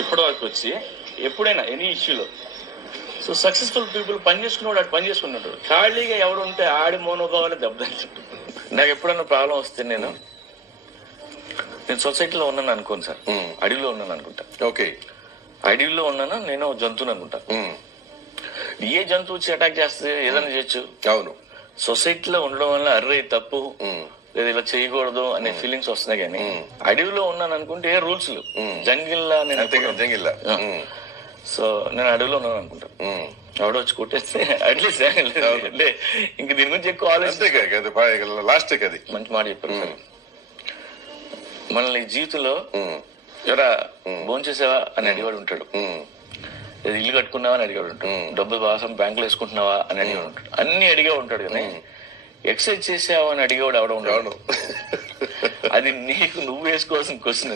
ఇప్పటి వరకు వచ్చి ఎప్పుడైనా ఎనీ ఇష్యూలో సో సక్సెస్ఫుల్ పీపుల్ పని చేసుకున్నాడు, అటు పని చేసుకున్నాడు. ఖాళీగా ఎవడు ఉంటే ఆడి మోనోభావాలు దెబ్బతింటాడు. నాకు ఎప్పుడన్నా ప్రాబ్లం వస్తే నేను సొసైటీలో ఉన్నాను అనుకోను సార్, అడవిలో ఉన్నాను అనుకుంటా. ఓకే, అడవిలో ఉన్నాను, నేను జంతువుని అనుకుంటా. ఏ జంతువు వచ్చి అటాక్ చేస్తే ఏదైనా చేయొచ్చు. అవును, సొసైటీలో ఉండడం వల్ల అర్రే తప్పు లేదా ఇలా చేయకూడదు అనే ఫీలింగ్స్ వస్తున్నాయి. కానీ అడవిలో ఉన్నాను అనుకుంటే ఏ రూల్స్ లేవు. జంగిల్లా జంగిల్లా. సో నేను అడవిలో ఉన్నాను అనుకుంటాను. ఎవడో వచ్చి కొట్టేస్తే అట్లీస్ట్ అంటే ఇంక దీని గురించి ఎక్కువ ఆలోచన. లాస్ట్ అది మంచి మాట చెప్పారు సార్. మనల్ని జీవితంలో ఎవరా భోంచేసావా అని అడిగాడు ఉంటాడు, ఇల్లు కట్టుకున్నావా అని అడిగాడు ఉంటాడు, డబ్బులు బాగా బ్యాంకులో వేసుకుంటున్నావా అని అడిగాడు ఉంటాడు, అన్ని అడిగా ఉంటాడు. కానీ ఎక్సర్సైజ్ చేసావా అని అడిగేవాడు ఎవడ ఉంటాడు. అది నీకు నువ్వు వేసుకోవాల్సిన క్వశ్చన్.